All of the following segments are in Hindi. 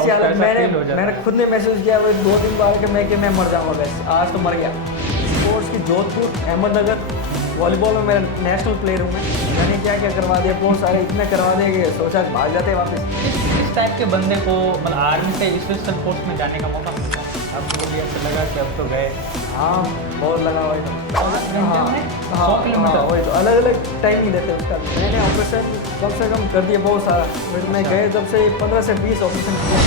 मैंने खुद ने महसूस किया वो 2-3 बार कि मैं मर जाऊंगा। आज तो मर गया। स्पोर्ट्स की जोधपुर, अहमदनगर, वॉलीबॉल में मेरा नेशनल प्लेयर हूँ मैं। मैंने क्या क्या करवा दिया, बहुत सारे इतने करवा दिए कि सोचा भाग जाते वापस। इस टाइप के बंदे को मतलब आर्मी से स्पेशल फोर्स में जाने का मौका मिलता है, आपको भी ऐसा लगा कि अब तो गए? हाँ, बहुत लगा वही तो। हाँ 100 किलोमीटर वही तो, अलग अलग टाइम नहीं देते उसका। मैंने ऑपरेशन कम से कम कर दिया बहुत सारा। फिर मैं गए जब से 15 से 20 ऑपरेशन किया।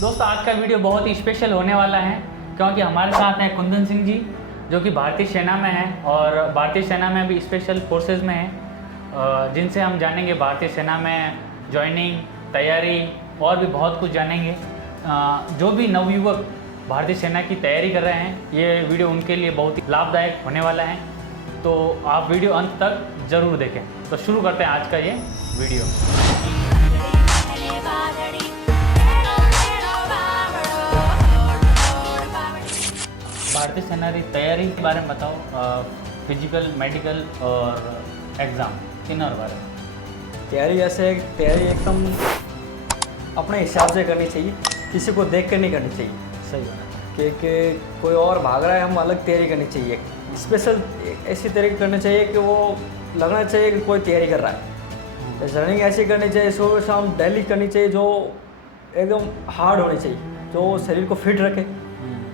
दोस्तों, आज का वीडियो बहुत ही स्पेशल होने वाला है क्योंकि हमारे साथ हैं कुंदन सिंह जी, जो कि भारतीय सेना में हैं और भारतीय सेना में भी स्पेशल फोर्सेज में हैं, जिनसे हम जानेंगे भारतीय सेना में जॉइनिंग, तैयारी और भी बहुत कुछ जानेंगे। जो भी नवयुवक भारतीय सेना की तैयारी कर रहे हैं, ये वीडियो उनके लिए बहुत ही लाभदायक होने वाला है, तो आप वीडियो अंत तक ज़रूर देखें। तो शुरू करते हैं आज का ये वीडियो। भारतीय सेना की तैयारी के बारे में बताओ, फिजिकल, मेडिकल और एग्ज़ाम तीनों के बारे में। तैयारी ऐसे है, तैयारी एकदम अपने हिसाब से करनी चाहिए, किसी को देख कर नहीं करनी चाहिए। सही बात कि कोई और भाग रहा है, हम अलग तैयारी करनी चाहिए। स्पेशल ऐसी तैयारी करनी चाहिए कि वो लगना चाहिए कि कोई तैयारी कर रहा है। रनिंग ऐसी करनी चाहिए, सुबह शाम डेली करनी चाहिए, जो एकदम हार्ड होनी चाहिए, जो शरीर को फिट रखे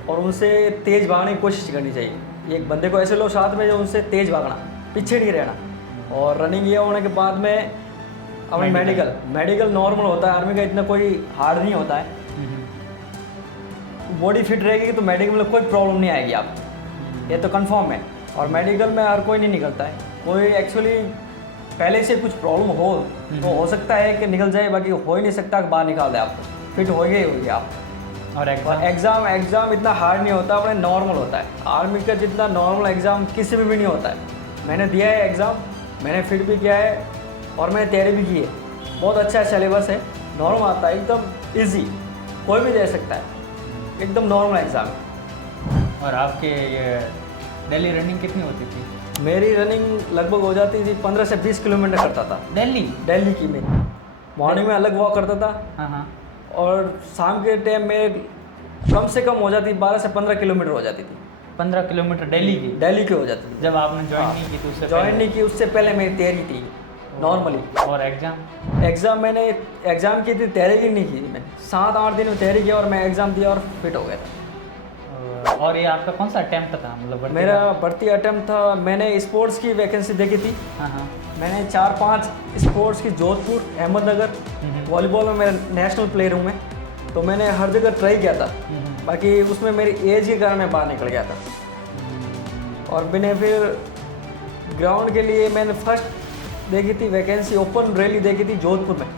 और उनसे तेज़ भागने की कोशिश करनी चाहिए। एक बंदे को ऐसे लो साथ में जो उनसे तेज़ भागना, पीछे नहीं रहना। और रनिंग ये होने के बाद में अपने मेडिकल नॉर्मल होता है, आर्मी का इतना कोई हार्ड नहीं होता है। बॉडी फिट रहेगी तो मेडिकल में कोई प्रॉब्लम नहीं आएगी आपको, ये तो कंफर्म है। और मेडिकल में हर कोई नहीं निकलता है, कोई एक्चुअली पहले से कुछ प्रॉब्लम हो तो हो सकता है कि निकल जाए, बाकी हो ही नहीं सकता कि बाहर निकाल दे आपको, फिट हो गए आप। और एग्ज़ाम इतना हार्ड नहीं होता, अपने नॉर्मल होता है। आर्मी का जितना नॉर्मल एग्ज़ाम किसी में भी नहीं होता है। मैंने दिया है एग्ज़ाम, मैंने फिट भी किया है और मैंने तैयारी भी की है। बहुत अच्छा सिलेबस है, नॉर्मल आता है, एकदम ईजी, कोई भी दे सकता है, एकदम नॉर्मल एग्ज़ाम है। और आपके ये डेली रनिंग कितनी होती थी? मेरी रनिंग लगभग हो जाती थी 15 से 20 किलोमीटर करता था। दिल्ली की मेरी मॉर्निंग में अलग वॉक करता था। हाँ। और शाम के टाइम में कम से कम हो जाती 12 से 15 किलोमीटर हो जाती थी। 15 किलोमीटर डेली की हो जाती थी। जब आपने ज्वाइन नहीं की तो उससे ज्वाइन नहीं की, उससे पहले मेरी तैयारी थी नॉर्मली। और एग्ज़ाम मैंने एग्ज़ाम की थी, तैयारी की नहीं की मैंने। 7-8 दिन में तैयारी किया और मैं एग्ज़ाम दिया और फिट हो गया था। और ये आपका कौन सा अटेम्प्ट था? मतलब मेरा भर्ती अटेम्प्ट था, मैंने स्पोर्ट्स की वैकेंसी देखी थी। हाँ। मैंने 4-5 स्पोर्ट्स की, जोधपुर, अहमदनगर, वॉलीबॉल में मेरा नेशनल प्लेयर हूँ मैं, तो मैंने हर जगह ट्राई किया था। बाकी उसमें मेरी एज के कारण मैं बाहर निकल गया था। और मैंने फिर ग्राउंड के लिए मैंने फर्स्ट देखी थी वैकेंसी, ओपन रैली देखी थी जोधपुर में।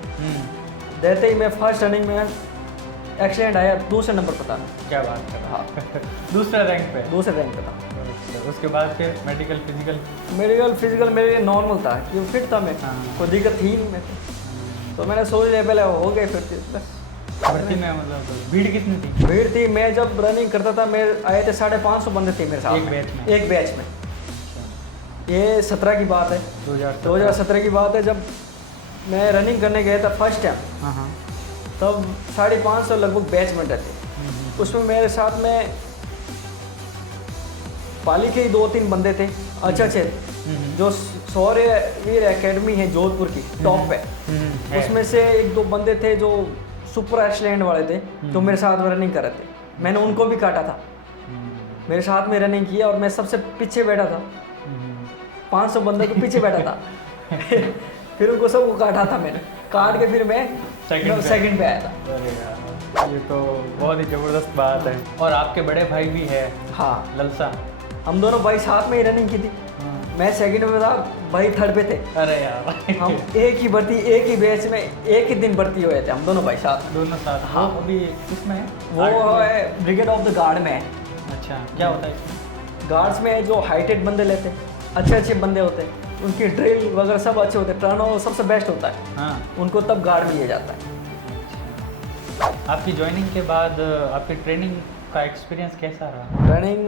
देते ही मैं फर्स्ट रनिंग में एक्सीडेंट आया, दूसरे नंबर पर था। क्या बात कर रहा? हाँ दूसरे रैंक पे था। उसके बाद फिर मेडिकल फिजिकल मेरे लिए नॉर्मल था, क्योंकि फिट था मैं। हाँ। कोई दिक्कत थी नहीं मैं तो मैंने सोच लिया पहले हो गए फिर बस। भर्ती में मतलब भीड़ कितनी थी? भीड़ थी, मैं जब रनिंग करता था मैं आए थे 550 बंदे थे मेरे साथ एक बैच में। ये 17 की बात है, 2017 की बात है, जब मैं रनिंग करने गया था फर्स्ट टाइम। हाँ। तब 550 लगभग बैचमेंट थे। उसमें मेरे साथ में पाली के ही 2-3 बंदे थे अच्छे, जो शौर्यवीर एकेडमी है जोधपुर की टॉप पे, उसमें से 1-2 बंदे थे जो सुपर एक्सीलेंट वाले थे, जो मेरे साथ में रनिंग कर रहे थे। मैंने उनको भी काटा था, मेरे साथ में रनिंग किया और मैं सबसे पीछे बैठा था। 500 बंदे को पीछे बैठा था। फिर उनको सबको काटा था मैंने, काट के फिर मैं सेकंड पे आया था। ये तो बहुत ही ज़बरदस्त बात है। और आपके बड़े भाई भी है? हाँ, ललसा। हम दोनों भाई साथ में ही रनिंग की थी। मैं सेकंड में था, भाई थर्ड पे थे। अरे यार हम एक ही भर्ती, एक ही बैच में, एक ही दिन भर्ती हुए थे हम दोनों भाई साथ। हाँ। वो अभी किसमें है? वो है ब्रिगेड ऑफ द गार्ड में है। अच्छा, क्या होता है इसमें? गार्ड्स में जो हाइटेड बंदे लेते हैं, अच्छे बंदे होते हैं, उनकी ड्रिल वगैरह सब अच्छे होते हैं, टर्न ओवर सबसे बेस्ट होता है। हाँ। उनको तब गार्ड में लिया जाता है। आपकी ज्वाइनिंग के बाद आपकी ट्रेनिंग का एक्सपीरियंस कैसा रहा? ट्रेनिंग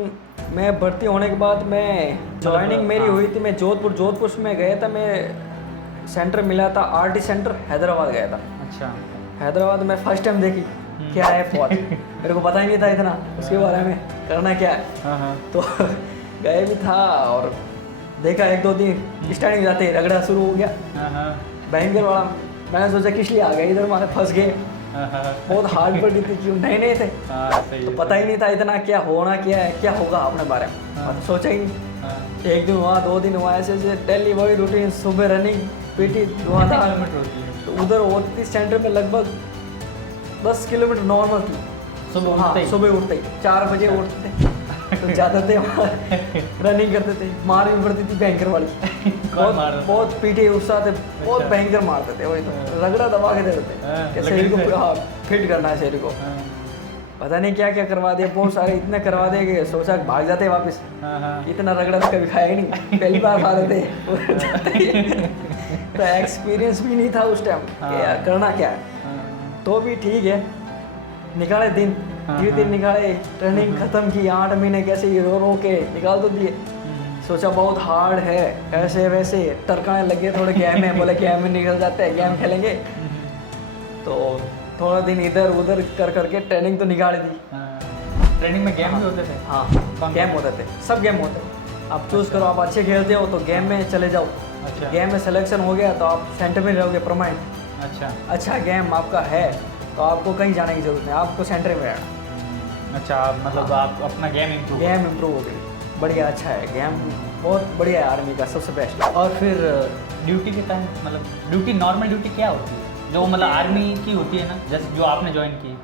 में भर्ती होने के बाद मैं ज्वाइनिंग मेरी हुई थी, मैं जोधपुर में गया था। मैं सेंटर मिला था, आरटी सेंटर हैदराबाद गया था। अच्छा। हैदराबाद में फर्स्ट टाइम देखी क्या है फौज, मेरे को पता ही नहीं था इतना उसके बारे में करना क्या है। हाँ हाँ तो गए भी था और देखा 1-2 दिन स्टार्टिंग जाते ही रगड़ा शुरू हो गया हाँ हाँ भयंकर वाला। मैंने सोचा किस लिए आ गए इधर, मारे फंस गए। हाँ हाँ बहुत हार्ड पड़ी थी क्यों नए नए थे हाँ, सही तो है, पता ही नहीं था इतना क्या होना क्या है क्या होगा अपने बारे में। हाँ। मैं तो सोचा ही नहीं। हाँ। 1 दिन हुआ 2 दिन हुआ ऐसे ऐसे डेली वही रूटीन, सुबह रनिंग पीटी हुआ कितने था। किलोमीटर होती है? तो उधर होती थी सेंटर में लगभग 10 किलोमीटर नॉर्मल थी। सुबह हाँ उठते ही? सुबह उठते ही 4 बजे उठते थे तो जाते थे वहाँ रनिंग करते थे। मार भी पड़ती थी भयंकर वाली। कौन मार रहा था? बहुत पीटे उससे बहुत अच्छा। भयंकर मारते थे वही तो रगड़ा दबा के देते थे हाँ, कि लकड़ी शरीर से? को हाँ फिट करना है शरीर को। हाँ पता नहीं क्या क्या करवा दिया, बहुत सारे इतने करवा दिए कि सोचा कि भाग जाते वापस। हाँ हाँ इतना रगड़ा तो कभी खाया ही नहीं, पहली बार खा रहे थे। तो एक्सपीरियंस भी नहीं था उस टाइम कि यार करना क्या है। हाँ, तो भी ठीक है, निकाले दिन हाँ, धीरे धीरे हाँ। निकाले। ट्रेनिंग खत्म की 8 महीने कैसे ये रो रो के निकाल तो दिए। सोचा बहुत हार्ड है ऐसे वैसे, टरकाने लगे थोड़े गेम में, बोले गेम में निकल जाते हैं गेम खेलेंगे। तो थोड़ा दिन इधर उधर कर करके ट्रेनिंग तो निकाल दी। हाँ। ट्रेनिंग में गेम भी होते थे? हाँ कौन गेम होते थे, सब गेम होते हैं। आप चूज़ करो, आप अच्छे खेलते हो तो गेम में चले जाओ। अच्छा गेम में सिलेक्शन हो गया तो आप सेंटर में रहोगे परमानेंट। अच्छा अच्छा गेम आपका है तो आपको कहीं जाने की जरूरत नहीं, आपको सेंटर में रहना। अच्छा मतलब आप अपना गेम इम्प्रूव गेम इम्प्रूव हो गई, बढ़िया अच्छा है गेम, बहुत बढ़िया है आर्मी का, सबसे बेस्ट। और फिर ड्यूटी के टाइम मतलब ड्यूटी नॉर्मल ड्यूटी क्या होती है जो मतलब आर्मी की होती है ना, जैसे जो आपने ज्वाइन की,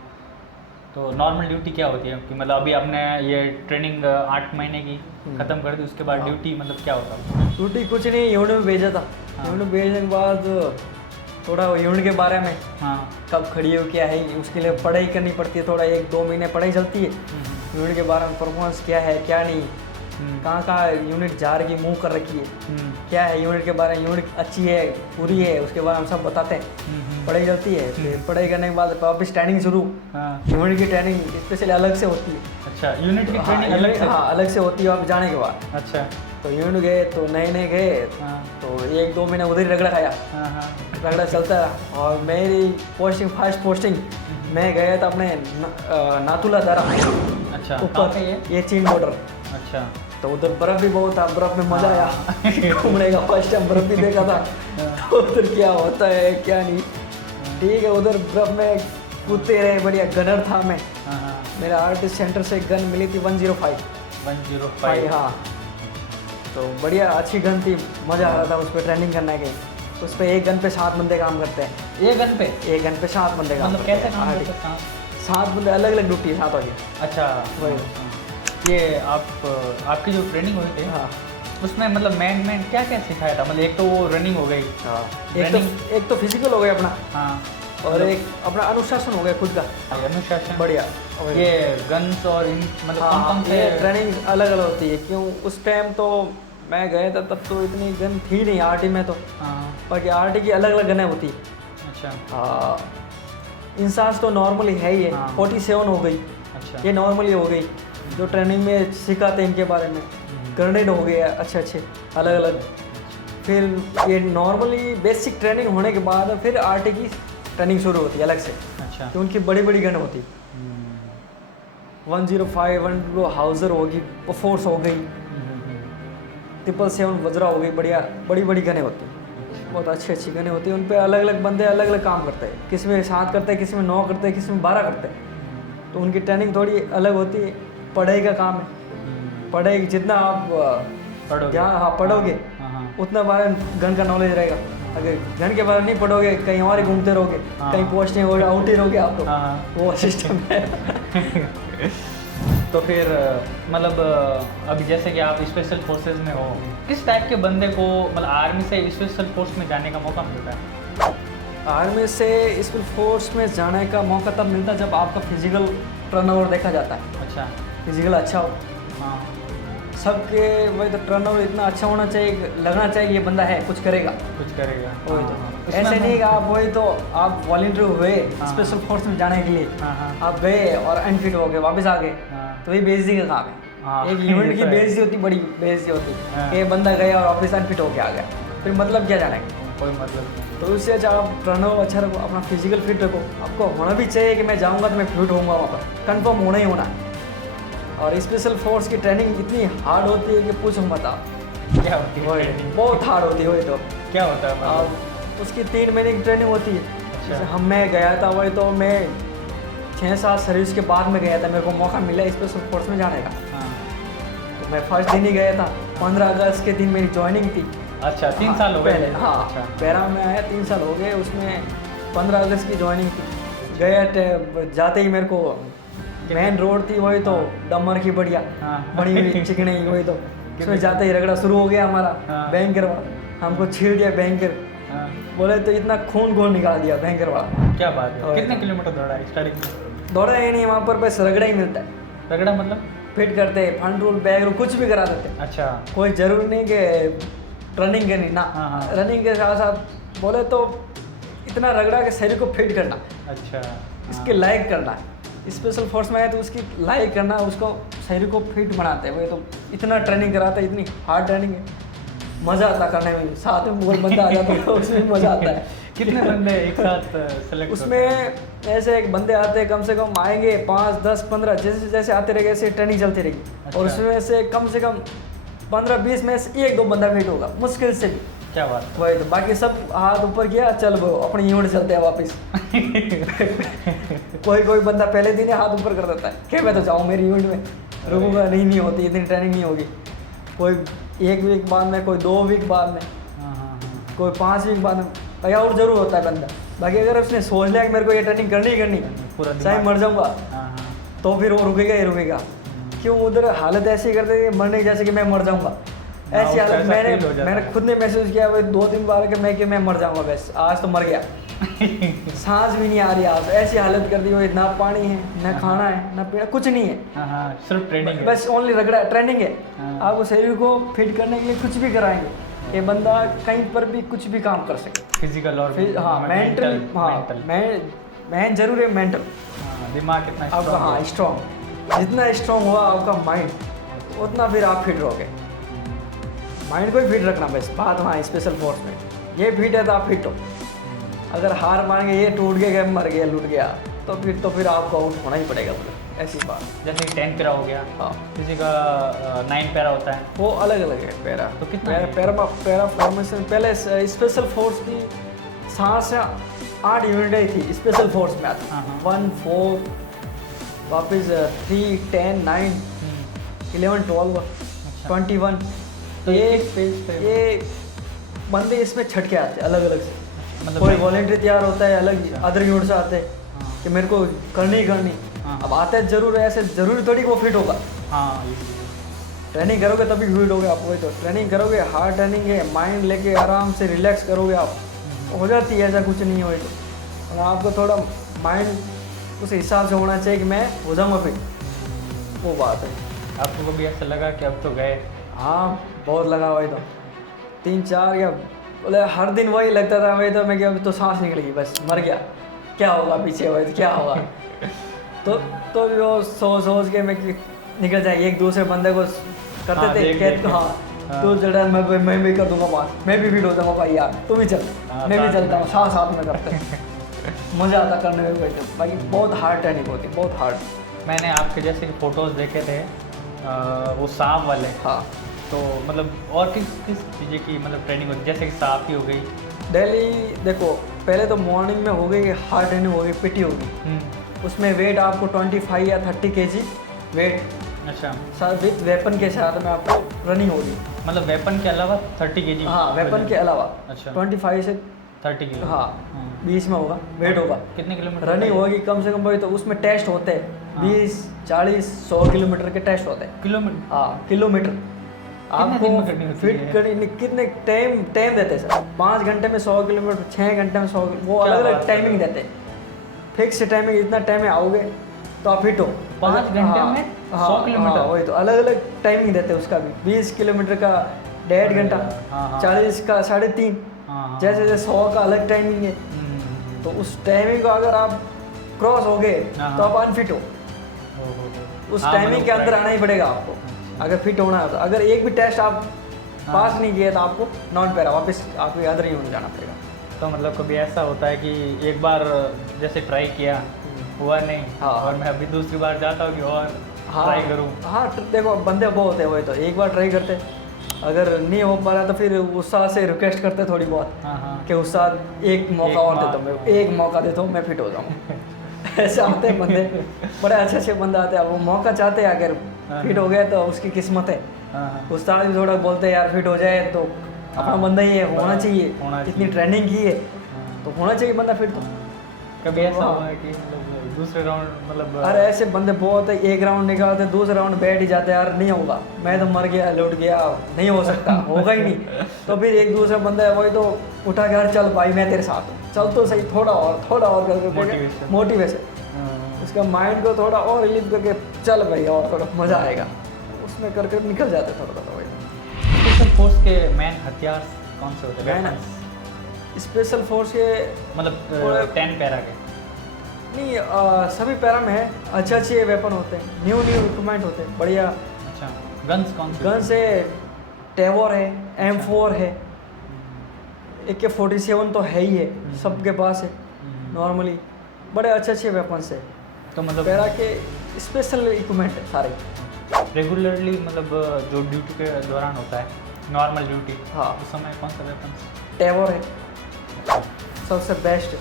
तो नॉर्मल ड्यूटी क्या होती है कि मतलब अभी आपने ये ट्रेनिंग 8 महीने की ख़त्म कर दी उसके बाद हाँ। ड्यूटी मतलब क्या होता है? ड्यूटी कुछ नहीं, यूनिट में भेजा था। हाँ। यूनिट भेजने के बाद थोड़ा यूनिट के बारे में हाँ कब खड़ी हो क्या है उसके लिए पढ़ाई करनी पड़ती है, थोड़ा 1-2 महीने पढ़ाई चलती है यूनिट के बारे में, परफॉर्मेंस क्या है क्या नहीं, कहाँ कहाँ यूनिट जा रही मूव कर रखी है, क्या है यूनिट के बारे में, यूनिट अच्छी है पूरी है उसके बारे में सब बताते हैं। पढ़ाई चलती है, फिर पढ़ाई करने के बाद वापस ट्रेनिंग शुरू। हाँ यूनिट की ट्रेनिंग स्पेशली अलग से होती है। अच्छा यूनिट की हाँ, ट्रेनिंग अलग से? हाँ अलग से होती है आप जाने के बाद। अच्छा तो यूनिट गए तो नए नए गए हाँ तो 1-2 महीने उधर ही रगड़ा खाया, हाँ हाँ रगड़ा चलता रहा। और मेरी पोस्टिंग फर्स्ट पोस्टिंग मैं गया था अपने नाथुला दरा अच्छा कहाँ पे ऊपर, ये चीन बॉर्डर। अच्छा तो उधर बर्फ़ भी बहुत था, बर्फ़ में मज़ा आया घूमने का, फर्स्ट टाइम बर्फ़ भी देखा था। तो उधर क्या होता है क्या नहीं, ठीक है उधर बर्फ़ में कूदते रहे, बढ़िया गनर था मैं। हाँ हाँ मेरा आर्टिस्ट सेंटर से गन मिली थी 105। 105 हाँ तो बढ़िया अच्छी गन थी, मज़ा आ रहा था उस पर ट्रेनिंग करने के। उस पर एक गन पे 7 बंदे काम करते हैं, ये गन पे एक गन पे 7 बंदे काम मतलब करते कैसे हैं। काम हाँ, करते हैं? 7 बंदे, अलग अलग ड्यूटी है 7 वाली। अच्छा वही। ये आपकी जो ट्रेनिंग हुई थी हाँ उसमें मतलब मैन क्या क्या सिखाया था? मतलब एक तो वो रनिंग हो गई। हाँ Running- एक तो फिजिकल हो गया अपना, हाँ और एक अपना अनुशासन हो गया खुद का, अनुशासन बढ़िया। ये गन्स और इन मतलब कौन हाँ कौन से ये ट्रेनिंग अलग अलग होती है, क्यों उस टाइम तो मैं गया था तब तो इतनी गन थी नहीं आरटी में, तो हाँ बाकी आरटी की अलग अलग गनें होती है। अच्छा इंसास तो नॉर्मली है ही है, हाँ। 47 हो गई, अच्छा ये नॉर्मली हो गई जो ट्रेनिंग में सिखाते हैं इनके बारे में। ग्रेनेड हो गया अच्छे अच्छे अलग अलग। फिर ये नॉर्मली बेसिक ट्रेनिंग होने के बाद फिर आरटी की ट्रेनिंग शुरू होती है अलग से, अच्छा कि उनकी बड़ी बड़ी गन होती। 105 1 हाउजर होगी, फोर्स हो गई, 777 वज्रा हो गई, बढ़िया बड़ी बड़ी गनें होती हैं, बहुत अच्छी अच्छी गनें होती हैं। उन पे अलग अलग बंदे अलग अलग काम करते हैं, किसी में 7 करते हैं, किसी में 9 करते हैं, किसी में 12 करते हैं। तो उनकी ट्रेनिंग थोड़ी अलग होती है। पढ़ाई का काम है, पढ़ाई जितना आप पढ़ोगे जहाँ हाँ पढ़ोगे हाँ हाँ उतना बारे गन का नॉलेज रहेगा। अगर गन के बारे में नहीं पढ़ोगे कहीं और ही घूमते रहोगे, हाँ। कहीं पोस्टिंग हो आउट ही रहोगे आप, तो हाँ, हाँ। वो सिस्टम है। तो फिर मतलब अभी जैसे कि आप स्पेशल फोर्सेस में हो, किस टाइप के बंदे को मतलब आर्मी से स्पेशल फोर्स में जाने का मौका मिलता है? आर्मी से स्पेशल फोर्स में जाने का मौका तब मिलता है जब आपका फिजिकल टर्नओवर देखा जाता है, अच्छा फिजिकल अच्छा हो। हाँ सबके वही तो टर्नओवर इतना अच्छा होना चाहिए, लगना चाहिए ये बंदा है कुछ करेगा। कुछ करेगा वही हाँ, तो हाँ। ऐसे उसमें नहीं कि आप वही तो आप वॉलंटियर हुए हाँ। स्पेशल फोर्स में जाने के लिए, हाँ हाँ आप गए और अनफिट हो गए वापस आ गए, हाँ। तो ये बेइज्जती का काम हाँ, है। एक ये यूनिट तो की है। बेइज्जती होती, बड़ी बेइज्जती होती हाँ। कि ये बंदा गया और वापस अनफिट होके आ गया, फिर मतलब क्या जाने का। कोई मतलब नहीं। तो उससे अच्छा आप रनो, अच्छा रखो, अपना फिजिकल फिट रखो। आपको होना भी चाहिए कि मैं जाऊँगा तो मैं फिट होऊंगा वहाँ पर, कन्फर्म होना ही होना है। और स्पेशल फोर्स की ट्रेनिंग इतनी हार्ड होती है कि पूछो मत आप। क्या होती है training? बहुत हार्ड होती है वही तो। क्या होता है मतलब? और उसकी 3 महीने की ट्रेनिंग होती है। अच्छा। जैसे मैं गया था वही तो, मैं 6-7 सर्विस के बाद में गया था, मेरे को मौका मिला स्पेशल फोर्स में जाने का। हाँ। तो मैं फर्स्ट दिन ही गया था, 15 अगस्त के दिन मेरी ज्वाइनिंग थी। अच्छा 3 साल हो गए? पहले, हाँ। अच्छा। पैरा में आया 3 साल हो गए, उसमें 15 अगस्त की ज्वाइनिंग थी। गया जाते ही मेरे को मेन रोड थी वही तो, डमर की बढ़िया हाँ। बनी हुई चिकनी वही तो, उसमें जाते ही रगड़ा शुरू हो गया हमारा। हाँ। बैंकर वाला हमको छीड़ दिया, बैंकर हाँ। बोले तो इतना खून निकाल दिया बैंकर वाला। क्या बात है? और- कितने किलोमीटर दौड़ा है स्टार्टिंग में? दौड़ा ही नहीं वहाँ पर, बस रगड़ा ही मिलता है। रगड़ा मतलब? फिट करते, फ्रंट रोल, बैक रोल, कुछ भी करा देते। अच्छा। कोई जरूरी नहीं कि रनिंग करनी ना, हाँ, हाँ। रनिंग के साथ साथ बोले तो इतना रगड़ा के शरीर को फिट करना, अच्छा। इसके लायक करना है। स्पेशल फोर्स में है तो उसकी लायक करना, उसको शरीर को फिट बनाते हैं वही तो। इतना ट्रेनिंग कराते हैं, इतनी हार्ड ट्रेनिंग है, मज़ा आता करने में। साथ में कोई बंदा आ जाता है तो उसमें भी मज़ा आता है। कितने बंदे एक साथ सेलेक्ट? उसमें ऐसे एक बंदे आते हैं, कम से कम आएंगे 5, 10, 15, जैसे जैसे आते रहेंगे ऐसे ट्रेनिंग चलती रहेगी। अच्छा। और उसमें से कम 15-20 में से 1-2 बंदा फिट होगा मुश्किल से भी। क्या बात है? वही तो, बाकी सब हाथ ऊपर किया, चल वो अपनी यूनिट चलते हैं वापस। कोई बंदा पहले दिन ही हाथ ऊपर कर देता है कि मैं तो जाऊँ मेरी यूनिट में, रुकूंगा नहीं होती, इतनी ट्रेनिंग नहीं होगी। कोई 1 वीक बाद में, कोई 2 वीक बाद में, हाँ, हाँ, हाँ। कोई 5 वीक बाद में, भाई और जरूर होता है बंदा। बाकी अगर उसने सोच लिया कि मेरे को ये ट्रेनिंग करनी ही करनी, पूरा चाहे दिमाग- मर जाऊंगा, हाँ, हाँ। तो फिर वो रुकेगा ही रुकेगा। क्यों? उधर हालत ऐसी कर देगी मरने की, जैसे कि मैं मर जाऊंगा। हाँ, ऐसी उसको हालत ऐसा मैंने feel हो जाता मैंने है। खुद ने महसूस किया वो 2-3 बार कि मैं मर जाऊंगा, बस आज तो मर गया। सांस भी नहीं आ रही, आप ऐसी हालत कर दी हुई, ना पानी है, ना खाना है, ना पीना, कुछ नहीं है। हाँ, हाँ, सिर्फ ट्रेनिंग है। बस ओनली रगड़ा ट्रेनिंग है। हाँ। आपको शरीर को फिट करने के लिए कुछ भी कराएंगे, ये बंदा कहीं पर भी कुछ भी काम कर सके। फिजिकल और फिर हाँ, मेंटल, हाँ, मैं जरूर है मेंटल। हाँ, दिमाग कितना आपका strong हाँ है। स्ट्रॉन्ग, जितना स्ट्रॉन्ग हुआ आपका माइंड, उतना फिर आप फिट रहोगे। माइंड को ही फिट रखना बस बात। हाँ, स्पेशल फोर्स में ये फिट है तो आप फिट हो। अगर हार मानेंगे, ये टूट गया, मर गया, लूट गया, तो फिर आपको आउट होना ही पड़ेगा, मतलब ऐसी बात। जैसे कि 10 पैरा हो गया, हाँ, किसी का 9 पैरा होता है। वो अलग अलग है पैरा। तो कितना है? पैरा फॉर्मेशन पहले स्पेशल फोर्स की 7 से 8 यूनिटें थी स्पेशल फोर्स में आती। हाँ, हाँ। 1, 4, वापस 3, 10, 9, 11, 12, 21। तो ये किस पेज पे? ये बंदे इसमें छट के आते हैं अलग अलग से। मतलब कोई मैं- वॉलेंट्री तैयार होता है अलग, अदर यूनिट से आते हैं हाँ। कि मेरे को करनी ही करनी। हाँ। अब आता है जरूर है, ऐसे जरूरी थोड़ी कि वो फिट होगा। हाँ, ट्रेनिंग करोगे तभी फिट होगे आप। वही तो ट्रेनिंग करोगे, हार्ड ट्रेनिंग है, माइंड लेके आराम से रिलैक्स करोगे आप, हो जाती है, ऐसा कुछ नहीं हो तो। और आपको थोड़ा माइंड उस हिसाब से होना चाहिए कि मैं हो जाऊँगा फिट, वो बात है। आपको कभी ऐसा लगा कि अब तो गए? हाँ, बहुत लगा वही तो। 3-4 या बोले हर दिन वही लगता था वही तो, मैं कि अब तो सांस निकल गई, बस मर गया, क्या होगा पीछे, वही तो क्या होगा। तो भी वो सोच के मैं कि निकल जाए। एक दूसरे बंदे को करते हाँ, थे देख कहते, के। हाँ हाँ। तू चढ़ा, मैं भी कर दूंगा पास, मैं भी फिट हो जाऊंगा भाई यार, तू भी चल, हाँ, मैं भी साथ चलता में। हूँ, साथ में करते हैं। मज़ा आता करने में वही तो। बाकी बहुत हार्ड ट्रेनिंग होती है, बहुत हार्ड। मैंने आपके जैसे कि फ़ोटोज़ देखे थे, वो सांप वाले। हाँ, तो मतलब और किस किस चीज़ें की मतलब ट्रेनिंग होती है? जैसे कि सांप की हो गई। डेली देखो, पहले तो मॉर्निंग में हो गई हार्ड ट्रेनिंग, होगी पीटी होगी, उसमें वेट आपको 25 या 30 kg वेट, अच्छा, साथ विद वेपन के साथ में आपको रनिंग होगी। मतलब वेपन के अलावा 30 kg? हाँ, वेपन के अलावा अच्छा। 25 से 30 kg? हाँ 20 में होगा वेट होगा। कितने किलोमीटर रनिंग होता है? होगी कम से कम, वही तो उसमें टेस्ट होते हैं हाँ। 20, 40, 100 किलोमीटर के टेस्ट होते हैं। किलोमीटर? हाँ, किलोमीटर आपको दिन में करनी होती फिट है? करनी, कितने टाइम देते हैं सर? 5 घंटे में 100 किलोमीटर, 6 घंटे में 100, वो क्या अलग बात अलग है? टाइमिंग देते हैं। फिक्स टाइमिंग, इतना टाइम में आओगे तो आप फिट हो। 5 घंटे हाँ, में 100 हाँ, किलोमीटर? हाँ, वही तो अलग अलग टाइमिंग देते हैं उसका भी। 20 किलोमीटर का 1.5 घंटा, हाँ, हाँ। 40 का 3.5, हाँ, हाँ। जैसे जैसे 100 का अलग टाइमिंग है। तो उस टाइमिंग को अगर आप क्रॉस हो गए हाँ, तो हाँ। आप अनफिट हो। उस हाँ, टाइमिंग मतलब के अंदर right। आना ही पड़ेगा आपको अगर फिट होना है तो। अगर एक भी टेस्ट आप पास नहीं किया तो आपको नॉन पैरा वापस आपको याद नहीं होने जाना पड़ेगा। तो मतलब कभी ऐसा होता है कि एक बार जैसे ट्राई किया हुआ नहीं, हाँ। और मैं अभी दूसरी बार जाता हूँ कि और हाँ ट्राई करूँ। हाँ देखो बंदे वो होते हैं, वही तो एक बार ट्राई करते, अगर नहीं हो पा रहा तो फिर उस्ताद से रिक्वेस्ट करते थोड़ी बहुत हाँ हाँ। कि उस्ताद एक मौका और दे दो, मैं एक मौका दे दो, मैं फिट हो जाऊँ। ऐसे आते हैं बंदे, बड़े अच्छे बंदे आते हैं, वो मौका चाहते हैं, अगर हाँ। फिट हो गया तो उसकी किस्मत है। हाँ हाँ। उस्ताद भी थोड़ा बोलते हैं यार फिट हो जाए तो अपना बंदा ही है, होना चाहिए, होना इतनी चाहिए। ट्रेनिंग की है हाँ। तो होना चाहिए बंदा फिट। तो कभी ऐसा हाँ। हुआ है कि मतलब दूसरे राउंड मतलब अरे ऐसे बंदे बहुत है, एक राउंड निकालते दूसरे राउंड बैठ ही जाते यार नहीं होगा, मैं तो मर गया लौट गया, नहीं हो सकता, होगा ही नहीं। तो फिर एक दूसरा बंदा है वही तो उठा के यार चल भाई मैं तेरे साथ हूँ, चल तो सही, थोड़ा और करके Motivation। मोटिवेशन हाँ। उसका माइंड को थोड़ा और रिलीव करके चल भाई और थोड़ा मज़ा आएगा, उसमें करके निकल जाते थोड़ा थोड़ा वही। स्पेशल फोर्स के मैन हथियार कौन से होते हैं? Man weapons? स्पेशल फोर्स के मतलब थोड़े- 10 पैरा के। नहीं सभी पैरा में है, अच्छे वेपन होते हैं, न्यू इक्विपमेंट होते हैं बढ़िया। अच्छा, गन्स कौन से? गन से टेवर है, M4 है, AK-47 तो है ही है, सबके पास है नॉर्मली, बड़े अच्छे वेपन्स है। तो मतलब पैरा के स्पेशल इक्विपमेंट है सारे। रेगुलरली मतलब जो ड्यूटी के दौरान होता है नॉर्मल ड्यूटी, हाँ। उस समय कौन सा वेपन्स? टेवर है सबसे बेस्ट,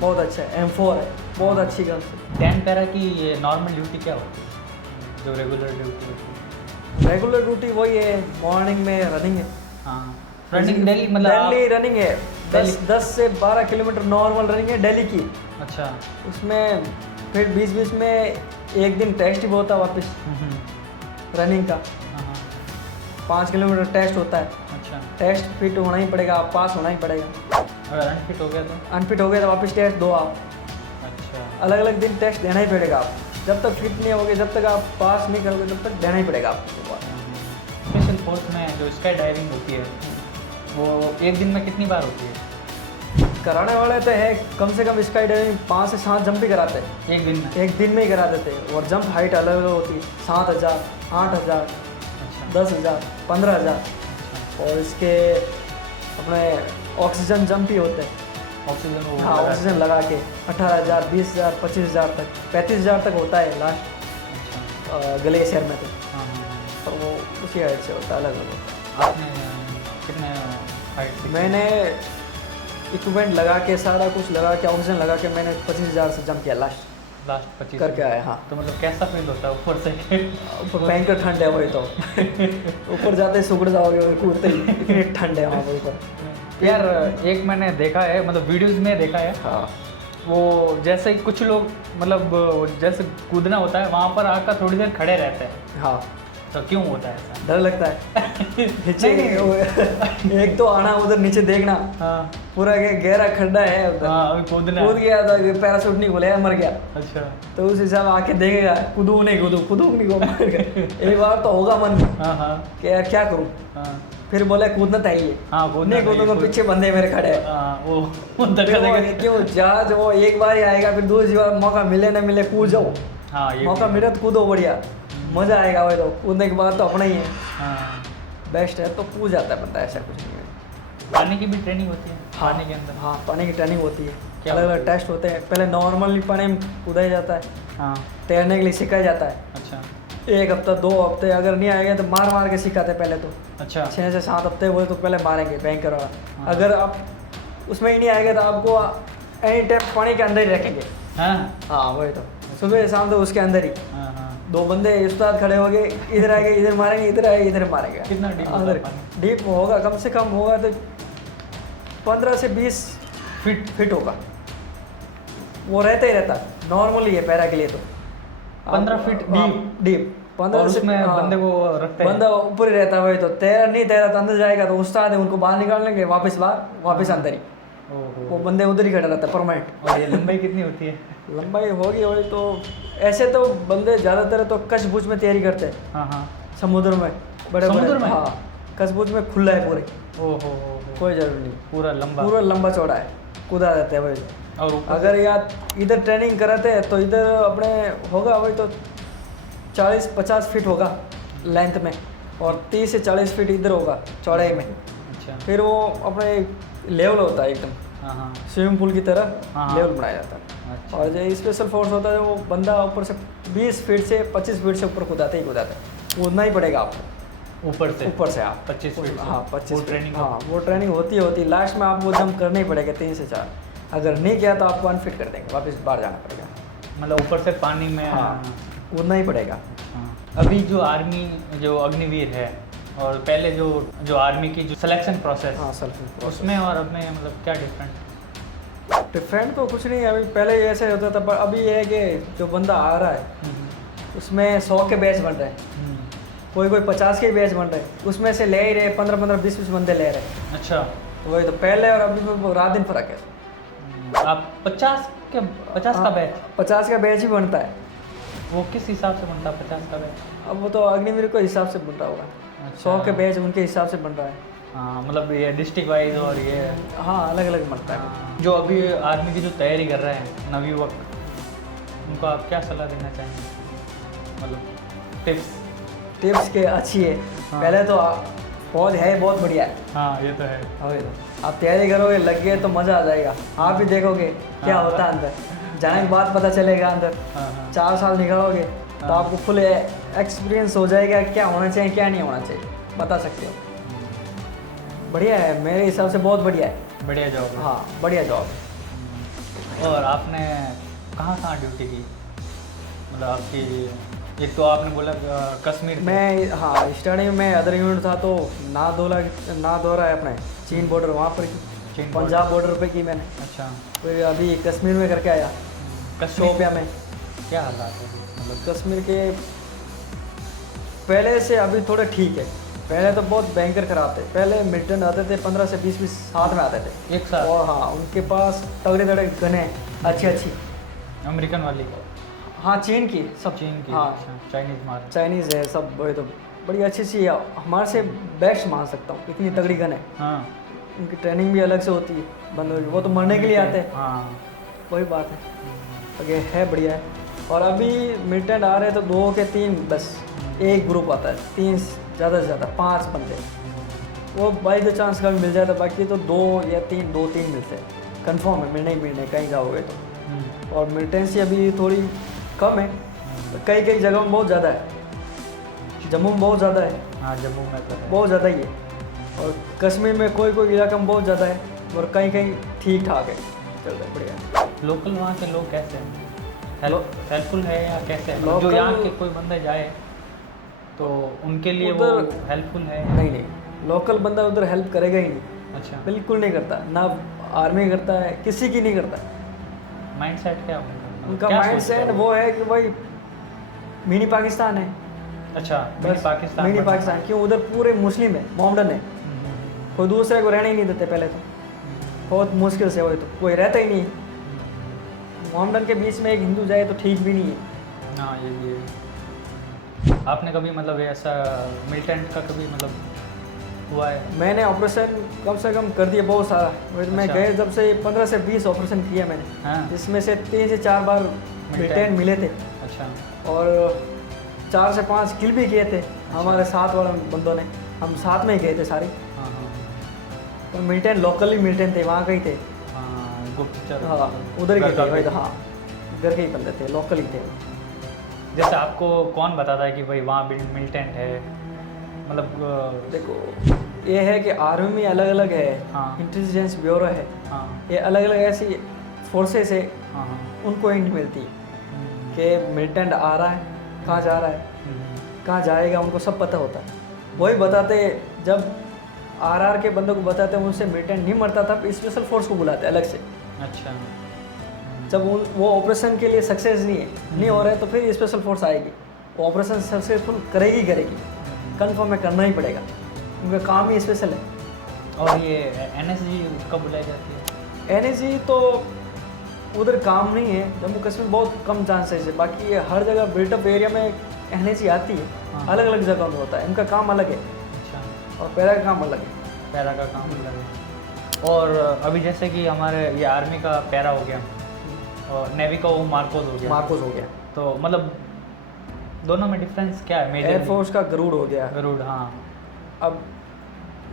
बहुत अच्छा है। M4 है, बहुत अच्छी गन है। 10 पैरा की ये नॉर्मल ड्यूटी क्या होती है जो रेगुलर ड्यूटी होती है? रेगुलर ड्यूटी वही है, मॉर्निंग में रनिंग है, हाँ, रनिंग डेली मतलब डेली रनिंग है, Daily? 10 से 12 किलोमीटर नॉर्मल रनिंग है डेली की। अच्छा। उसमें फिर बीच में एक दिन टेस्ट भी होता है वापस रनिंग का, हाँ हाँ। 5 किलोमीटर टेस्ट होता है, अच्छा, टेस्ट फिट होना ही पड़ेगा, आप पास होना ही पड़ेगा। अगर अनफिट हो गया तो? अनफिट हो गया तो वापस टेस्ट दो आप, अच्छा। अलग दिन टेस्ट देना ही पड़ेगा आप, जब तक फिट नहीं होगे, जब तक आप पास नहीं करोगे तब तक देना ही पड़ेगा आपको। स्पेशल फोर्स में जो स्काई डाइविंग होती है वो एक दिन में कितनी बार होती है? कराने वाले तो है कम से कम स्काई डाइविंग 5 से 7 जंप भी कराते हैं, एक दिन में? एक दिन में ही करा देते हैं। और जंप हाइट अलग अलग होती है, 7,000, 8,000, अच्छा 10,000, 15,000। अच्छा। और इसके अपने ऑक्सीजन जंप ही होते हैं, ऑक्सीजन वो हाँ लगा- ऑक्सीजन लगा के 18,000, 20,000, 25,000 तक, 35,000 तक होता है लास्ट अच्छा। ग्लेशियर में। तो हाँ हाँ हाँ। तो वो उसी हाइट से होता है, अलग अलग होता आपने कितने हाइट है। से? मैंने इक्विपमेंट लगा के सारा कुछ लगा के ऑक्सीजन लगा के मैंने 25,000 से जंप किया लास्ट लास्ट 25 करके आया। हाँ तो मतलब कैसा फील होता है ऊपर से? ऊपर भयंकर ठंड है वही तो ऊपर जाते ही सुगड़ जाओगे वही कूदते ही, इतनी ठंड है वहाँ पर ऊपर। यार एक मैंने देखा है, मतलब वीडियोस में देखा है, हाँ वो जैसे कुछ लोग मतलब जैसे कूदना होता है वहाँ पर आकर थोड़ी देर खड़े रहते हैं, हाँ तो क्यों होता है ऐसा? डर लगता है नीचे नहीं, एक तो आना उधर नीचे देखना, हाँ पूरा गहरा खड्डा है उधर, हाँ, अभी कूदना कूद है। गया था, पैराशूट नहीं खोला मर गया, अच्छा। तो उस हिसाब आके देखेगा कूदू नहीं मर गया। एक बार तो होगा मन में हाँ हाँ कि यार क्या करूँ, हाँ फिर बोले कूदना चाहिए, हाँ, कूदना नहीं कूदूंगा, चाहिए, पीछे बंदे मेरे खड़े हैं। हाँ, वो फिर धक्का वो देगा। क्यों जहाज वो एक बार ही आएगा, फिर दूसरी बार मौका मिले न मिले कूद जाओ, हाँ ये मौका भी। मिले तो कूदो, बढ़िया मज़ा आएगा। वही तो कूदने के बाद तो अपना ही है, हाँ, बेस्ट है, तो कूद जाता है बंदा, ऐसा कुछ नहीं है। पानी की भी ट्रेनिंग होती है पानी के अंदर? हाँ पानी की ट्रेनिंग होती है, क्या अलग होती अलग टेस्ट होते हैं। पहले नॉर्मली पानी में कूदा जाता है, हाँ। तैरने के लिए सिखाया जाता है। अच्छा 1 हफ्ता 2 हफ्ते अगर नहीं आएगा तो मार के सिखाते हैं पहले तो, अच्छा 6 से 7 हफ्ते वो तो पहले मारेंगे भयंकर वाला। हाँ। अगर आप उसमें ही नहीं आएगा तो आपको एनी टाइम पानी के अंदर ही रखेंगे। हाँ हाँ वही तो, सुबह शाम तो उसके अंदर ही हाँ हाँ। 2 बंदे उस्ताद खड़े हो गए, इधर आएंगे इधर मारेंगे, इधर आएंगे इधर मारेंगे। कितना deep होता है अंदर पानी? डीप होगा, कम से कम होगा तो 15 से 20 फीट होगा, वो रहता ही रहता नॉर्मली है पैरा के लिए तो। 15 फीट डीप 15 और से उसमें हाँ, बंदे को रखते हैं? बंदा ऊपर ही रहता है वही तो, नहीं तैरा तो अंदर जाएगा तो उस्ताद है उनको बाहर निकाल लेंगे, वापस अंदर ही, ओहो। वो बंदे उधर ही खड़ा रहता है परमानेंट। और ये लंबाई कितनी होती है? लंबाई होगी वही तो, ऐसे तो बंदे ज़्यादातर तो कच्छ-बुच में तैयारी करते हैं, हाँ हाँ। समुद्र में बड़े समुद्र में? हाँ कच्छ-बुच में खुला है पूरे, ओहो कोई जरूरी नहीं, पूरा लंबा। पूरा लंबा चौड़ा है, कूदा रहता है वही। और ऊपर अगर यार इधर ट्रेनिंग कराते हैं तो इधर अपने होगा वही तो 40-50 फीट होगा लेंथ में, और 30 से 40 फीट इधर होगा चौड़ाई में। अच्छा। फिर वो अपने लेवल होता है एकदम, हाँ हाँ। स्विमिंग पूल की तरह हाँ। लेवल बनाया जाता है। अच्छा। और जो स्पेशल फोर्स होता है वो बंदा ऊपर से 20 फीट से 25 फीट से ऊपर कूदाते ही कूदाते हैं, कूदना ही पड़ेगा आपको ऊपर से आप 25 फीट से? हाँ 25 वो ट्रेनिंग हाँ वो ट्रेनिंग होती लास्ट में आपको जंप करना ही पड़ेगा 3 से 4। अगर नहीं किया तो आपको अनफिट कर देंगे, वापस बाहर जाना पड़ेगा। मतलब ऊपर से पानी में। हाँ कूदना ही पड़ेगा। हाँ। अभी जो आर्मी जो अग्निवीर है और पहले जो आर्मी की जो सिलेक्शन प्रोसेस हाँ सेल्फ उसमें और अब में मतलब क्या डिफरेंट तो कुछ नहीं है। अभी पहले ऐसे होता था, पर अभी ये है कि जो बंदा आ रहा है उसमें 100 के बैच बन रहे हैं, कोई 50 के बैच बन रहे हैं, उसमें से ले ही रहे 15-15 20-20 बंदे ले रहे हैं। अच्छा। तो वही तो पहले और अभी में रात दिन फर्क है। आप 50 का बैच? 50 का बैच ही बनता है। वो किस हिसाब से बनता है 50 का बैच? अब वो तो अग्निवीर के हिसाब से बन रहा होगा। अच्छा। 100 के बैच उनके हिसाब से बन रहा है। हाँ मतलब ये डिस्ट्रिक्ट वाइज और ये। हाँ अलग अलग बनता है। जो अभी आर्मी की जो तैयारी कर रहे हैं नवयुवक, उनको आप क्या सलाह देना चाहेंगे? मतलब टिप्स के अच्छी है। हाँ। पहले तो फौज है बहुत बढ़िया है। हाँ ये तो है। आप तैयारी करोगे, लग गए तो मज़ा आ जाएगा। आप भी देखोगे क्या हाँ। होता है अंदर, जाने के बाद पता चलेगा अंदर। हाँ हाँ। 4 साल निकालोगे तो हाँ। आपको फुल एक्सपीरियंस हो जाएगा क्या होना चाहिए क्या नहीं होना चाहिए, बता सकते हो। बढ़िया है मेरे हिसाब से, बहुत बढ़िया है। बढ़िया जॉब है। हाँ बढ़िया जॉब। और आपने कहाँ ड्यूटी की? मतलब आपकी एक तो आपने बोला कश्मीर थे। मैं हाँ स्टार्टिंग में अदर यूनिट था तो नादौरा है अपने चीन बॉर्डर, वहाँ पर की पंजाब बॉर्डर पे की मैंने। अच्छा। फिर अभी कश्मीर में करके आया, शोपिया में। क्या हालात है मतलब कश्मीर के पहले से अभी थोड़े ठीक है। पहले तो बहुत भयंकर खराब थे। पहले मिलिटेंट आते थे 15 से 20 साथ में आते थे एक साथ? और हाँ उनके पास तगड़े गने अच्छी अमेरिकन वाली? हाँ चीन की सब। चीन की? हाँ अच्छा, चाइनीज मार। चाइनीज़ है सब। वही तो बड़ी अच्छी सी है, हमारे से बेस्ट मान सकता हूँ, इतनी तगड़ी गन है। हाँ। उनकी ट्रेनिंग भी अलग से होती है बंदों की, वो तो मरने के लिए आते हैं। हाँ वही बात है। तो ये है बढ़िया है। और अभी मिलिटेंट आ रहे हैं तो 2 के 3 बस एक ग्रुप आता है, 3 ज़्यादा से ज़्यादा 5 बंदे, वो बाई द चांस का भी मिल जाता है। बाकी तो 2 या 3 2-3 मिलते हैं कंफर्म है, मिलने कहीं जाओगे तो। और मिलिटेंसी अभी थोड़ी कम है, कई जगहों में बहुत ज़्यादा है। जम्मू में बहुत ज़्यादा है। हाँ जम्मू में तो है। बहुत ज़्यादा ही है। और कश्मीर में कोई इलाका में बहुत ज़्यादा है और कहीं ठीक ठाक है, चल रहा है बढ़िया। लोकल वहाँ के लोग कैसे हैं? हेल्पफुल है या कैसे है? जो लोकल- यहाँ के कोई बंदा जाए तो उनके लिए वो उधर- हेल्पफुल है? नहीं लोकल बंदा उधर हेल्प करेगा ही नहीं। अच्छा। बिल्कुल नहीं करता, ना आर्मी करता है, किसी की नहीं करता। माइंड सेट क्या है उनका क्या माइंड सोचते हैं सेट वो है कि भाई मिनी पाकिस्तान है। अच्छा बस पाकिस्तान मिनी पाकिस्तान क्यों, उधर पूरे मुस्लिम है, मोमडन है, कोई दूसरे को रहने ही नहीं देते। पहले तो बहुत मुश्किल से, वही तो कोई रहता ही नहीं। मोमडन के बीच में एक हिंदू जाए तो ठीक भी नहीं है। हाँ ये भी है। आपने कभी मतलब ऐसा मिलिटेंट का कभी मतलब हुआ है? मैंने ऑपरेशन कम से कम कर दिया बहुत सारा। मैं अच्छा। गए जब से 15 से 20 ऑपरेशन किया मैंने, हाँ। जिसमें से 3 से 4 बार मिलिटेंट मिले थे अच्छा। और 4 से 5 किल भी किए थे हमारे साथ वाले बंदों ने। हम साथ में ही गए थे सारे। हाँ हाँ तो मिलिटेंट लोकली मिलिटेंट थे, वहाँ के ही थे। हाँ गुप्तचर। हाँ उधर ही घर के का थे भाई, भी। हाँ घर के ही बंदे थे, लोकल ही थे। जैसे आपको कौन बताता है कि भाई वहाँ मिलिटेंट है? मतलब देखो ये है कि आर्मी अलग अलग है, हाँ। इंटेलिजेंस ब्यूरो है, हाँ ये अलग अलग ऐसी फोर्सेस है, हाँ हाँ। उनको हिंट मिलती कि मिलिटेंट आ रहा है, कहाँ जा रहा है, कहाँ जाएगा, उनको सब पता होता है। वही बताते, जब आरआर के बंदों को बताते हैं उनसे मिलिटेंट नहीं मरता था, स्पेशल फोर्स को बुलाते अलग से। अच्छा। जब वो ऑपरेशन के लिए सक्सेस नहीं हो रहा है तो फिर स्पेशल फोर्स आएगी, वो ऑपरेशन सक्सेसफुल करेगी कंफर्म में करना ही पड़ेगा, उनका काम ही स्पेशल है। और ये एनएसजी कब बुलाई जाती है? एनएसजी तो उधर काम नहीं है, जम्मू कश्मीर बहुत कम चांसेस है। बाकी ये हर जगह बिल्टअप एरिया में एनएसजी आती है, हाँ। अलग अलग जगह में होता है, इनका काम अलग है अच्छा। और पैरा का काम अलग है। पैरा का काम अलग है। और अभी जैसे कि हमारे ये आर्मी का पैरा हो गया और नेवी का वो मार्कोस हो गया। मार्कोस हो गया। तो मतलब दोनों में डिफरेंस क्या है? मेजर एयरफोर्स का गरुड़ हो गया, गरुड़, हाँ। अब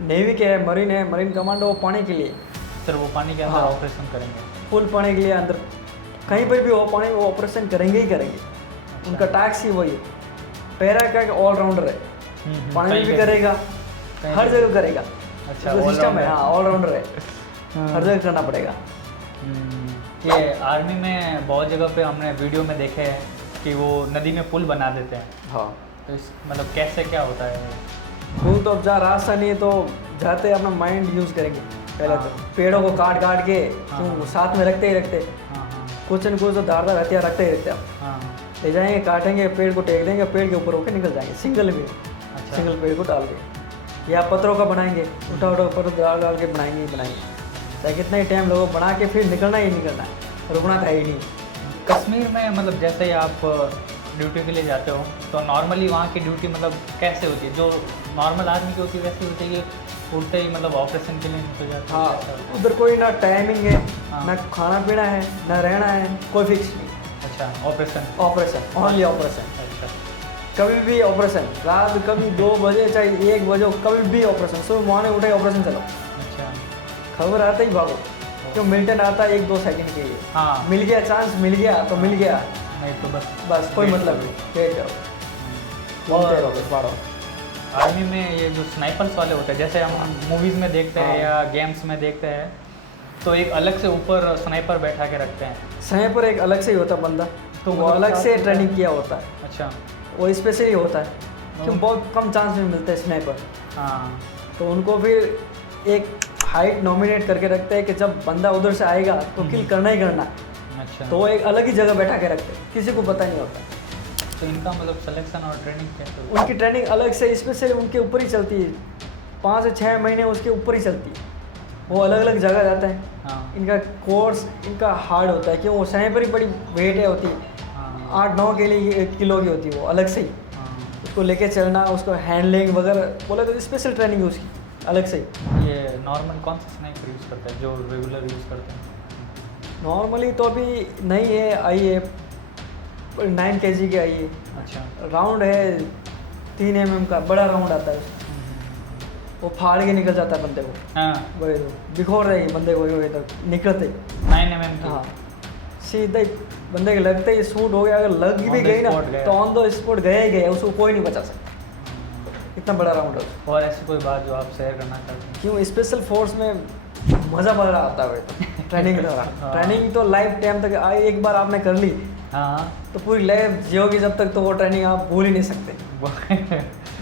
नेवी के है, मरीन कमांडो, वो पानी के लिए, सर वो पानी के अंदर हाँ। ऑपरेशन करेंगे। फुल पानी के लिए अंदर कहीं पर भी हो पानी, वो ऑपरेशन करेंगे ही करेंगे, उनका टास्क ही वही है। पैरा का ऑलराउंडर है, पानी में भी करेगा, हर जगह करेगा। अच्छा, सिस्टम है, हाँ ऑलराउंडर है, हाँ। हर जगह करना पड़ेगा। ये आर्मी में बहुत जगह पे हमने वीडियो में देखे हैं कि वो नदी में पुल बना देते हैं, हाँ तो इस मतलब कैसे क्या होता है? फुल तो अब जहाँ रास्ता नहीं है तो जाते अपना माइंड यूज़ करेंगे पहले तो, हाँ। पेड़ों को काट काट के, हाँ। क्यों साथ में रखते ही रखते, हाँ हाँ कुछ न कुछ तो धारदार हथियार रखते ही रखते, आप हाँ। ले जाएंगे, काटेंगे, पेड़ को टेक देंगे, पेड़ के ऊपर होकर निकल जाएंगे, सिंगल में, अच्छा। सिंगल पेड़ को डाल के, या पत्थरों का बनाएंगे, उठा उठा पत्थर डाल डाल के बनाएंगे ही बनाएंगे, चाहे कितना ही टाइम लोगों बना के फिर निकलना ही निकलना है, रुकना था ही नहीं। कश्मीर में मतलब जैसे ही आप ड्यूटी के लिए जाते हो तो नॉर्मली वहाँ की ड्यूटी मतलब कैसे होती है? जो नॉर्मल आदमी की होती है वैसी होती है, उठते ही मतलब ऑपरेशन के लिए निकल जाते हैं? हाँ, उधर कोई ना टाइमिंग है, हाँ। ना खाना पीना है, ना रहना है, कोई फिक्स नहीं। अच्छा, ऑपरेशन। ऑपरेशन, ओनली ऑपरेशन, अच्छा कभी भी ऑपरेशन, रात कभी 2 बजे चाहे 1 बजे, कभी भी ऑपरेशन, सुबह मॉर्निंग उठे ऑपरेशन चलो, अच्छा। खबर आते ही भागो, क्यों मिल्टन आता है 1-2 सेकंड के लिए, हाँ, मिल गया चांस, मिल गया तो मिल गया, नहीं तो बस कोई wait मतलब करो। नहीं, वेट करो, और- घूमते रहो, बस बाड़ो। आर्मी में ये जो स्नाइपर्स वाले होते हैं, जैसे हम मूवीज़ में देखते हैं हाँ। या गेम्स में देखते हैं, तो एक अलग से ऊपर स्नाइपर बैठा के रखते हैं। समय पर एक अलग से ही होता बंदा, तो वो मतलब अलग साथ से में- ट्रेनिंग किया होता है, अच्छा, वो स्पेशली होता है, क्यों बहुत कम चांस में मिलता है स्नाइपर, हाँ। तो उनको फिर एक हाइट नॉमिनेट करके रखते हैं कि जब बंदा उधर से आएगा तो किल करना ही करना है, अच्छा, तो वो एक अलग ही जगह बैठा के रखते हैं, किसी को पता नहीं होता। तो इनका मतलब सिलेक्शन और ट्रेनिंग कैसे होती है? उनकी ट्रेनिंग अलग से स्पेशली उनके ऊपर ही चलती है, 5 से 6 महीने उसके ऊपर ही चलती है, वो अलग अलग जगह जाते हैं। हाँ, इनका कोर्स इनका हार्ड होता है, क्यों वो समय पर ही बड़ी वेट है होती है, हाँ, 8-9 के लिए 1 किलो की होती है, वो अलग से ही हाँ। उसको लेके चलना, उसको हैंडलिंग वगैरह बोला तो स्पेशल ट्रेनिंग है उसकी अलग से ही। ये नॉर्मल कौन सा स्नाइपर यूज़ करता है जो रेगुलर यूज़ करते हैं? नॉर्मली तो अभी नहीं है, आई है 9 kg की आई है, अच्छा, राउंड है 3 mm का, बड़ा राउंड आता है उसका, वो फाड़ के निकल जाता है बंदे को, हाँ, वही तो बिखोर रहेगी बंदे को, वही तो निकलते, 9 mm की। हाँ सीधा ही बंदे के लगते ही शूट हो गया, अगर लग On भी the गई ना spot गया। तो ऑन द स्पॉट गया ही गया, उसको कोई नहीं बचा सकता, इतना बड़ा राउंड है उसका। और ऐसी कोई बात जो आप शेयर करना चाहते हैं? क्यों स्पेशल फोर्स में मज़ा बड़ा आता है तो ट्रेनिंग के दौरान, हाँ। ट्रेनिंग तो लाइफ टाइम तक आई, एक बार आपने कर ली हाँ, तो पूरी लाइफ जियोगी जब तक, तो वो ट्रेनिंग आप भूल ही नहीं सकते,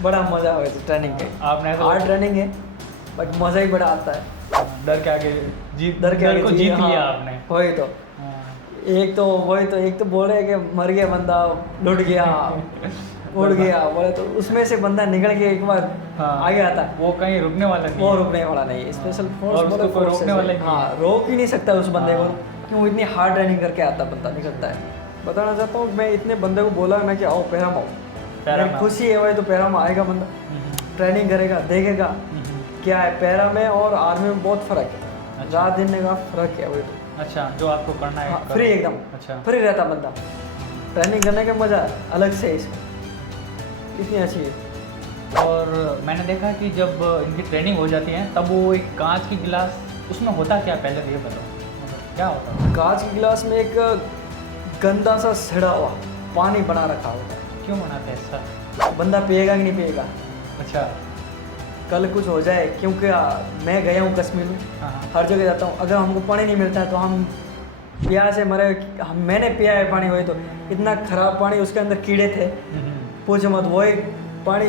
बड़ा मज़ा है वैसे ट्रेनिंग के, आपने ऐसा हार्ड ट्रेनिंग है बट मज़ा ही बड़ा आता है, डर के आगे जीत, डर के आगे को जीत हाँ, लिया आपने। वही तो, हाँ, एक तो बोल रहे हैं कि मर गया बंदा, लुट गया, उड़ गया, बोले तो उसमें से बंदा निकल के एक बार हाँ। आगे आता है, वो कहीं रुकने वाला नहीं वो है। रुकने वाला नहीं है, स्पेशल फोर्स और उसको मतलब कोई forces रोकने है। वाला ही नहीं हाँ, रोक ही नहीं सकता उस बंदे को, हाँ। क्यों इतनी हार्ड ट्रेनिंग करके आता बंदा निकलता है। बताना चाहता हूँ, मैं इतने बंदे को बोला मैं कि आओ पैरा में आओ, पैरा में मैं आओ। खुशी है भाई, तो पैरा में आएगा बंदा, ट्रेनिंग करेगा, देखेगा क्या है, पैरा में और आर्मी में बहुत फ़र्क है, अच्छा। रात दिन का फ़र्क है वही तो। अच्छा, जो आपको करना है करो। फ्री एकदम, अच्छा, फ्री रहता बंदा, ट्रेनिंग करने का मज़ा अलग से है इसका, इतनी अच्छी है। और मैंने देखा कि जब इनकी ट्रेनिंग हो जाती है तब वो एक कांच की गिलास, उसमें होता क्या पहले तो ये बताओ, मतलब क्या होता है? कांच के गिलास में एक गंदा सा सड़ा हुआ पानी बना रखा होता है, क्यों बनाते हैं ऐसा? बंदा पिएगा कि नहीं पिएगा, अच्छा, कल कुछ हो जाए, क्योंकि मैं गया हूँ कश्मीर में, हाँ हाँ, हर जगह जाता हूँ, अगर हमको पानी नहीं मिलता है तो हम प्यास से मरे, मैंने पिया है पानी, वही तो इतना ख़राब पानी, उसके अंदर कीड़े थे, पूछो मत, वही पानी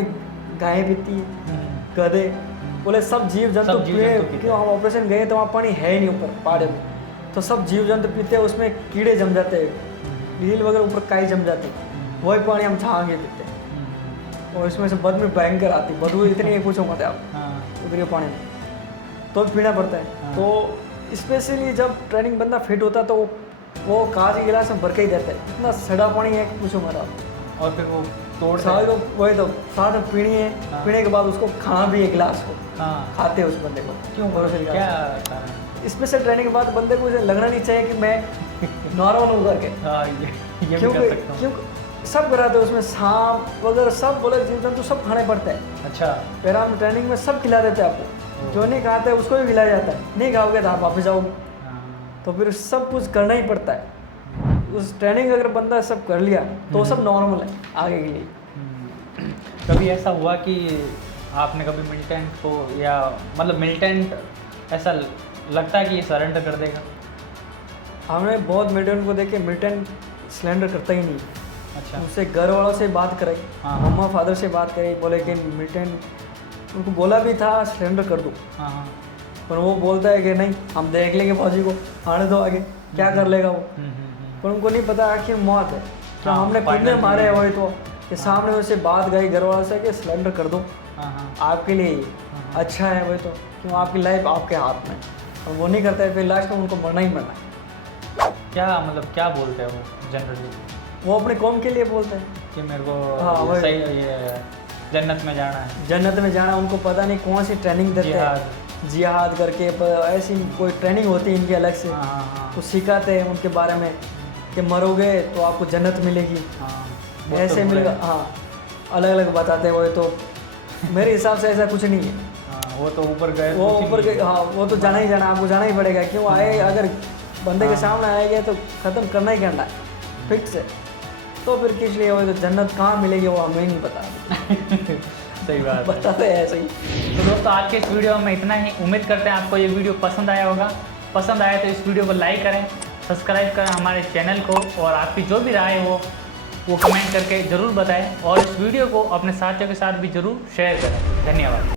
गायें पीती है, गधे, बोले सब जीव जंतु सब जीव पीए, जंतु पीते क्यों हम ऑपरेशन गए तो वहाँ पानी है ही नहीं ऊपर पहाड़ में, तो सब जीव जंतु पीते हैं, उसमें कीड़े जम जाते हैं, लील वगैरह ऊपर काई जम जाती है, वही पानी हम छाएंगे पीते हैं, और इसमें से बदबू भयंकर आती, बदबू इतनी है पूछो मत आप, हाँ, उतनी पानी में तो भी पीना पड़ता है। हाँ। तो स्पेशली जब ट्रेनिंग बंदा फिट होता है तो वो कांच के गिलास में भर के ही देता है, इतना सड़ा पानी है कि पूछो मत आप, और फिर वो तोड़ साथ तो वही तो साथ में पीनी है, हाँ। पीने के बाद उसको खाना भी एक गिलास को हाँ, खाते हैं उस बंदे को, क्यों भरोसे क्या गिलास। कारण? स्पेशल ट्रेनिंग के बाद बंदे को उसे लगना नहीं चाहिए कि मैं नॉर्मल हूँ करके, हाँ, ये भी कर क्योंकि सकता हूँ। क्यों सब कराते हैं, उसमें सांप वगैरह सब बोले जीव जंतु सब खाने पड़ते हैं। अच्छा। पैराम ट्रेनिंग में सब खिला देते हैं आपको, जो नहीं खाते उसको भी खिलाया जाता है, नहीं खाओगे तो आप वापस जाओगे। हाँ। तो फिर सब कुछ करना ही पड़ता है। उस ट्रेनिंग अगर बंदा सब कर लिया तो सब नॉर्मल है आगे के लिए। कभी ऐसा हुआ कि आपने कभी मिलिटेंट को, या मतलब मिलिटेंट ऐसा लगता है कि ये सरेंडर कर देगा? हमने बहुत मिलिटेंट को देखे, मिलिटेंट सिलेंडर करता ही नहीं। अच्छा। उससे घर वालों से बात कराई, हाँ। मम्मा फादर से बात करी, बोले कि मिलिटेंट उनको बोला भी था सिलेंडर कर दो, हाँ हाँ। पर वो बोलता है कि नहीं हम देख लेंगे फौजी को, आने दो आगे, क्या कर लेगा वो। पर उनको नहीं पता आखिर मौत है क्या, हाँ, हमने खुद ने final मारे में। है वही तो कि सामने उससे बात गई घर वालों से कि सिलेंडर कर दो, हाँ हाँ। आपके लिए ही अच्छा है वही तो, क्यों आपकी लाइफ आपके हाथ में, और वो नहीं करता है फिर लास्ट में उनको मरना ही मरना है। क्या मतलब क्या बोलते हैं वो जनरली? वो अपने कौम के लिए बोलते हैं कि मेरे को हाँ, ये वही। सही ये जन्नत में जाना है, जन्नत में जाना, उनको पता नहीं कौन सी ट्रेनिंग देते जिहाद। हैं, जिहाद करके ऐसी कोई ट्रेनिंग होती है इनकी अलग से, हाँ हाँ हाँ। तो सिखाते हैं उनके बारे में कि मरोगे तो आपको जन्नत मिलेगी, हाँ, वो तो ऐसे बुरा मिलेगा। है। हाँ अलग अलग बताते हैं वो तो, मेरे हिसाब से ऐसा कुछ नहीं है। हाँ, वो तो ऊपर गए, वो कुछ ही ऊपर नहीं के, हाँ वो तो जाना ही जाना, आपको जाना ही पड़ेगा, क्यों आए अगर बंदे के हाँ। सामने आएगा तो ख़त्म करना ही करना है फिक्स है। तो फिर किस लिए वो तो जन्नत कहाँ मिलेगी वो हमें नहीं पता। सही बात है। बताते हैं ऐसे ही। तो दोस्तों आज के इस वीडियो में इतना ही। उम्मीद करते हैं आपको ये वीडियो पसंद आया होगा। पसंद आया तो इस वीडियो को लाइक करें, सब्सक्राइब करें हमारे चैनल को, और आपकी जो भी राय हो वो कमेंट करके ज़रूर बताएं, और इस वीडियो को अपने साथियों के साथ भी ज़रूर शेयर करें। धन्यवाद।